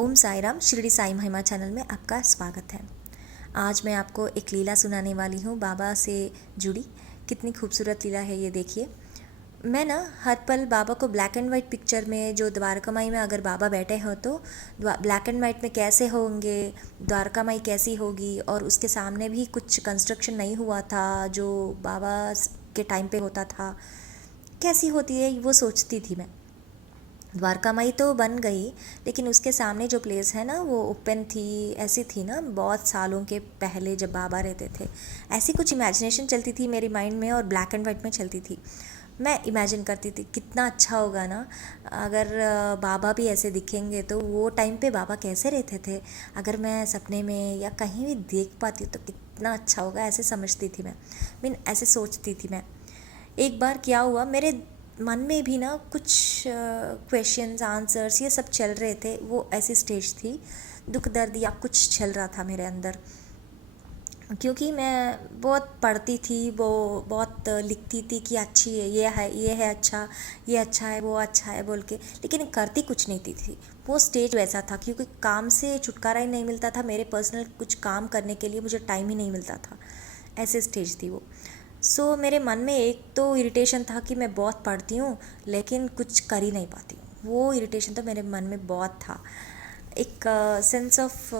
ओम साई राम। शिरडी साई महिमा चैनल में आपका स्वागत है। आज मैं आपको एक लीला सुनाने वाली हूँ बाबा से जुड़ी। कितनी खूबसूरत लीला है ये देखिए। मैं ना हर पल बाबा को ब्लैक एंड वाइट पिक्चर में, जो द्वारका माई में अगर बाबा बैठे हो तो ब्लैक एंड वाइट में कैसे होंगे, द्वारका माई कैसी होगी, और उसके सामने भी कुछ कंस्ट्रक्शन नहीं हुआ था जो बाबा के टाइम पे होता था, कैसी होती है वो सोचती थी मैं। द्वारका माई तो बन गई, लेकिन उसके सामने जो प्लेस है ना वो ओपन थी, ऐसी थी ना बहुत सालों के पहले जब बाबा रहते थे। ऐसी कुछ इमेजिनेशन चलती थी मेरी माइंड में और ब्लैक एंड वाइट में चलती थी। मैं इमेजिन करती थी कितना अच्छा होगा ना अगर बाबा भी ऐसे दिखेंगे तो वो टाइम पे बाबा कैसे रहते थे। अगर मैं सपने में या कहीं भी देख पाती तो कितना अच्छा होगा, ऐसे समझती थी मैं। ऐसे सोचती थी मैं। एक बार क्या हुआ, मेरे मन में भी ना कुछ क्वेश्चंस आंसर्स ये सब चल रहे थे। वो ऐसी स्टेज थी, दुख दर्द या कुछ चल रहा था मेरे अंदर, क्योंकि मैं बहुत पढ़ती थी, वो बहुत लिखती थी कि अच्छी है, ये है अच्छा, ये अच्छा है, वो अच्छा है बोल के, लेकिन करती कुछ नहीं थी। वो स्टेज वैसा था क्योंकि काम से छुटकारा ही नहीं मिलता था, मेरे पर्सनल कुछ काम करने के लिए मुझे टाइम ही नहीं मिलता था। ऐसे स्टेज थी वो। मेरे मन में एक तो इरिटेशन था कि मैं बहुत पढ़ती हूँ लेकिन कुछ कर ही नहीं पाती हूँ। वो इरिटेशन तो मेरे मन में बहुत था। एक sense of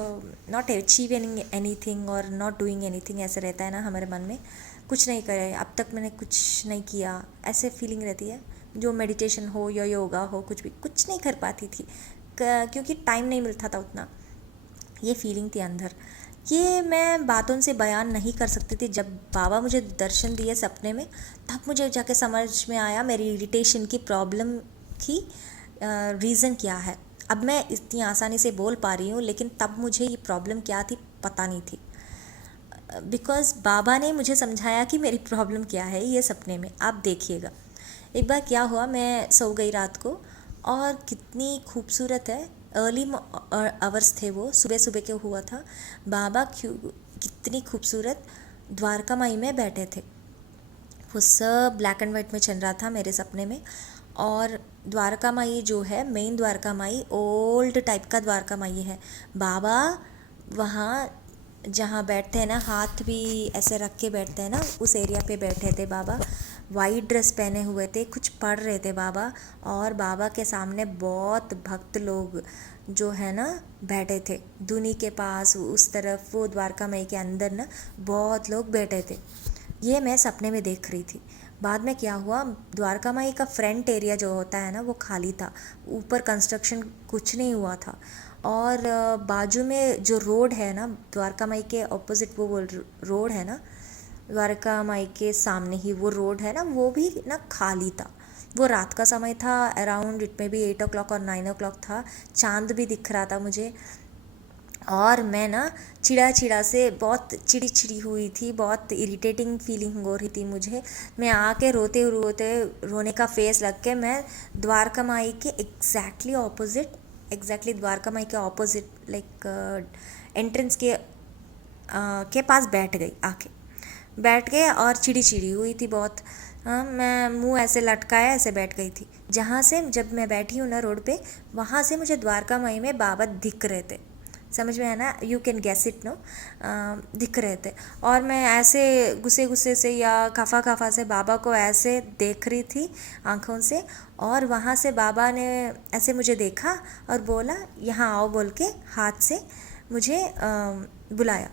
not achieving anything और नॉट डूइंग एनीथिंग ऐसे रहता है ना हमारे मन में। कुछ नहीं करे, अब तक मैंने कुछ नहीं किया, ऐसे फीलिंग रहती है। जो मेडिटेशन हो या योगा हो, कुछ भी कुछ नहीं कर पाती थी क्योंकि टाइम नहीं मिलता था उतना। ये फीलिंग थी अंदर। ये मैं बातों से बयान नहीं कर सकती थी। जब बाबा मुझे दर्शन दिए सपने में, तब मुझे जाके समझ में आया मेरी इरिटेशन की प्रॉब्लम की रीज़न क्या है। अब मैं इतनी आसानी से बोल पा रही हूँ, लेकिन तब मुझे ये प्रॉब्लम क्या थी पता नहीं थी। बिकॉज़ बाबा ने मुझे समझाया कि मेरी प्रॉब्लम क्या है ये सपने में। आप देखिएगा। एक बार क्या हुआ, मैं सो गई रात को, और कितनी खूबसूरत है, अर्ली आवर्स थे वो, सुबह सुबह के हुआ था। बाबा क्यों कितनी खूबसूरत द्वारका माई में बैठे थे। वो सब ब्लैक एंड वाइट में चल रहा था मेरे सपने में। और द्वारका माई जो है, main Dwarka my old type का द्वारका माई है। बाबा वहाँ जहाँ बैठते हैं ना, हाथ भी ऐसे रख के बैठते हैं ना, उस एरिया पे बैठे थे बाबा। वाइट ड्रेस पहने हुए थे, कुछ पढ़ रहे थे बाबा। और बाबा के सामने बहुत भक्त लोग जो है ना बैठे थे, धुनी के पास उस तरफ, वो द्वारका माई के अंदर ना बहुत लोग बैठे थे। ये मैं सपने में देख रही थी। बाद में क्या हुआ, द्वारका माई का फ्रंट एरिया जो होता है ना वो खाली था, ऊपर कंस्ट्रक्शन कुछ नहीं हुआ था। और बाजू में जो रोड है ना, द्वारका माई के ऑपोजिट वो रोड है ना, द्वारका माई के सामने ही वो रोड है ना, वो भी ना खाली था। वो रात का समय था, अराउंड इट में भी 8 o'clock और 9 o'clock था। चांद भी दिख रहा था मुझे। और मैं ना चिड़ा चिड़ा से बहुत चिड़ी चिड़ी हुई थी, बहुत इरिटेटिंग फीलिंग हो रही थी मुझे। मैं आके रोते रोते, रोने का फेस लग के, मैं द्वारका माई के एग्जैक्टली ऑपोजिट, एग्जैक्टली द्वारका माई के ऑपोजिट लाइक एंट्रेंस के पास बैठ गई। आके बैठ गए और चिड़ी चिड़ी हुई थी बहुत। हाँ, मैं मुंह ऐसे लटकाया ऐसे बैठ गई थी। जहाँ से जब मैं बैठी हूँ ना रोड पे, वहाँ से मुझे द्वारका माई में बाबा दिख रहे थे। समझ में है ना, you can guess it no. दिख रहे थे, और मैं ऐसे गुस्से गुस्से से या खफा खफा से बाबा को ऐसे देख रही थी आँखों से। और वहाँ से बाबा ने ऐसे मुझे देखा और बोला यहाँ आओ बोल के हाथ से मुझे बुलाया।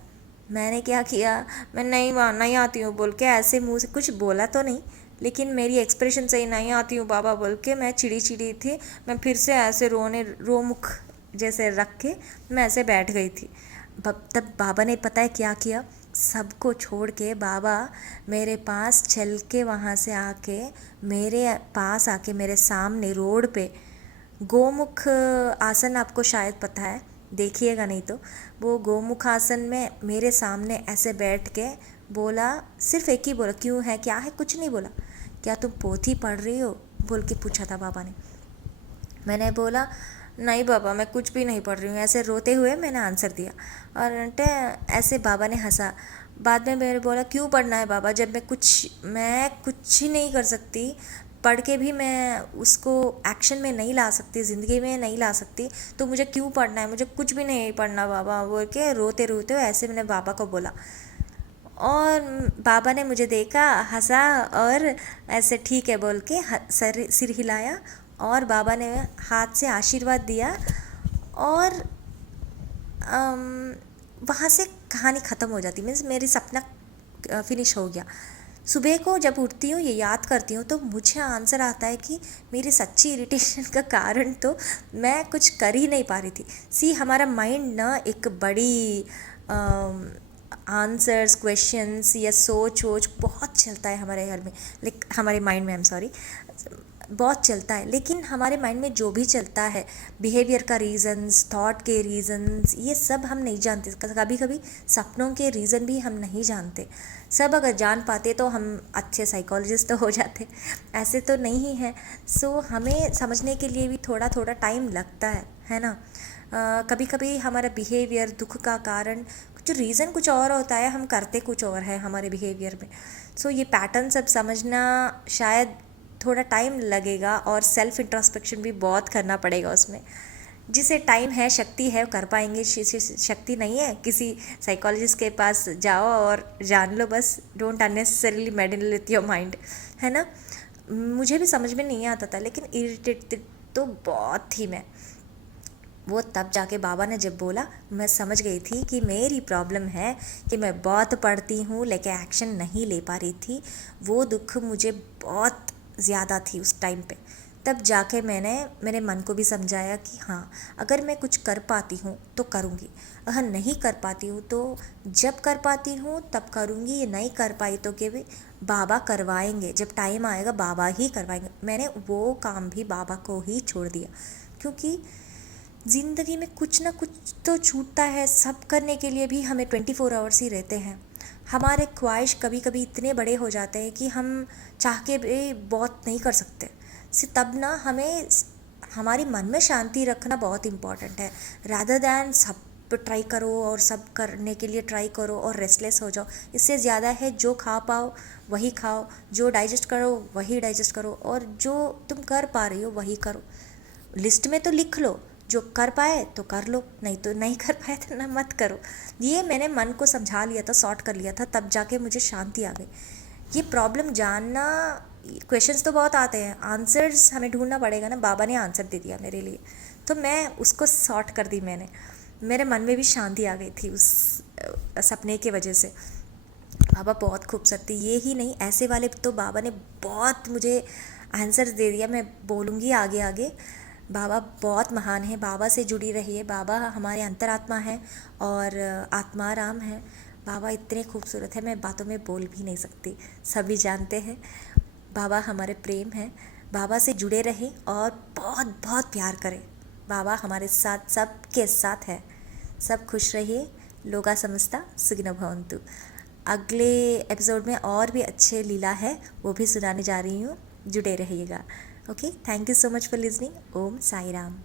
मैंने क्या किया, मैं नहीं आती हूँ बोल के ऐसे मुंह से कुछ बोला तो नहीं, लेकिन मेरी एक्सप्रेशन से ही नहीं आती हूँ बाबा बोल के मैं चिड़ी चिड़ी थी। मैं फिर से ऐसे रो मुख जैसे रख के मैं ऐसे बैठ गई थी। तब बाबा ने पता है क्या किया, सबको छोड़ के बाबा मेरे पास चल के वहाँ से आके मेरे पास आके मेरे सामने रोड पे गोमुख आसन, आपको शायद पता है, देखिएगा नहीं तो। वो गोमुख आसन में मेरे सामने ऐसे बैठ के बोला, सिर्फ एक ही बोला, क्यों है क्या है, कुछ नहीं बोला। क्या तुम पोथी पढ़ रही हो बोल के पूछा था बाबा ने। मैंने बोला नहीं बाबा, मैं कुछ भी नहीं पढ़ रही हूँ, ऐसे रोते हुए मैंने आंसर दिया। और ऐसे बाबा ने हंसा। बाद में मैंने बोला क्यों पढ़ना है बाबा, जब मैं कुछ ही नहीं कर सकती, पढ़ के भी मैं उसको एक्शन में नहीं ला सकती, ज़िंदगी में नहीं ला सकती, तो मुझे क्यों पढ़ना है, मुझे कुछ भी नहीं पढ़ना बाबा बोल के रोते रोते ऐसे मैंने बाबा को बोला। और बाबा ने मुझे देखा, हंसा और ऐसे ठीक है बोल के सिर हिलाया और बाबा ने हाथ से आशीर्वाद दिया। और वहाँ से कहानी ख़त्म हो जाती, मीन्स मेरी सपना फिनिश हो गया। सुबह को जब उठती हूँ ये याद करती हूँ तो मुझे आंसर आता है कि मेरी सच्ची इरिटेशन का कारण तो मैं कुछ कर ही नहीं पा रही थी। सी हमारा माइंड ना एक बड़ी आंसर्स क्वेश्चंस या सोच वोच बहुत चलता है हमारे घर में, हमारे माइंड में, आई एम सॉरी, बहुत चलता है। लेकिन हमारे माइंड में जो भी चलता है, बिहेवियर का रीज़न्स, थॉट के रीज़न्स, ये सब हम नहीं जानते। कभी कभी सपनों के रीज़न भी हम नहीं जानते। सब अगर जान पाते तो हम अच्छे साइकोलॉजिस्ट तो हो जाते, ऐसे तो नहीं है। सो हमें समझने के लिए भी थोड़ा थोड़ा टाइम लगता है ना। कभी कभी हमारा बिहेवियर दुख का कारण कुछ रीज़न कुछ और होता है, हम करते कुछ और है हमारे बिहेवियर में। सो ये पैटर्न सब समझना शायद थोड़ा टाइम लगेगा और सेल्फ इंट्रोस्पेक्शन भी बहुत करना पड़ेगा उसमें। जिसे टाइम है, शक्ति है, कर पाएंगे। शक्ति नहीं है, किसी साइकोलॉजिस्ट के पास जाओ और जान लो बस। Don't unnecessarily medal with your mind, है ना। मुझे भी समझ में नहीं आता था, लेकिन इरिटेटेड तो बहुत थी मैं। वो तब जाके बाबा ने जब बोला, मैं समझ गई थी कि मेरी प्रॉब्लम है कि मैं बहुत पढ़ती हूँ लेकिन एक्शन नहीं ले पा रही थी। वो दुख मुझे बहुत ज़्यादा थी उस टाइम पे। तब जाके मैंने मेरे मन को भी समझाया कि हाँ, अगर मैं कुछ कर पाती हूँ तो करूँगी, अगर नहीं कर पाती हूँ तो जब कर पाती हूँ तब करूँगी, ये नहीं कर पाई तो कि बाबा करवाएंगे, जब टाइम आएगा बाबा ही करवाएंगे। मैंने वो काम भी बाबा को ही छोड़ दिया, क्योंकि ज़िंदगी में कुछ ना कुछ तो छूटता है। सब करने के लिए भी हमें 24 आवर्स ही रहते हैं। हमारे ख्वाहिश कभी कभी इतने बड़े हो जाते हैं कि हम चाह के भी बहुत नहीं कर सकते। तब ना हमें हमारी मन में शांति रखना बहुत इम्पॉर्टेंट है, रादर दैन सब ट्राई करो और सब करने के लिए ट्राई करो और रेस्टलेस हो जाओ। इससे ज़्यादा है जो खा पाओ वही खाओ, जो डाइजेस्ट करो वही डाइजेस्ट करो, और जो तुम कर पा रही हो वही करो। लिस्ट में तो लिख लो, जो कर पाए तो कर लो, नहीं तो नहीं कर पाए तो ना मत करो। ये मैंने मन को समझा लिया था, सॉर्ट कर लिया था, तब जाके मुझे शांति आ गई। ये प्रॉब्लम जानना, क्वेश्चंस तो बहुत आते हैं, आंसर्स हमें ढूंढना पड़ेगा ना। बाबा ने आंसर दे दिया मेरे लिए, तो मैं उसको सॉर्ट कर दी मैंने। मेरे मन में भी शांति आ गई थी उस सपने की वजह से। बाबा बहुत खूबसूरत थी, ये ही नहीं, ऐसे वाले तो बाबा ने बहुत मुझे आंसर दे दिया। मैं बोलूँगी आगे आगे। बाबा बहुत महान है, बाबा से जुड़ी रहिए। बाबा हमारे अंतरात्मा है और आत्मा राम है। बाबा इतने खूबसूरत है, मैं बातों में बोल भी नहीं सकती, सभी जानते हैं। बाबा हमारे प्रेम है। बाबा से जुड़े रहें और बहुत बहुत प्यार करें। बाबा हमारे साथ, सबके साथ है। सब खुश रहिए। लोका समस्ता सुखिनो भवन्तु। अगले एपिसोड में और भी अच्छे लीला है, वो भी सुनाने जा रही हूँ, जुड़े रहिएगा। Okay, thank you so much for listening. Om Sai Ram.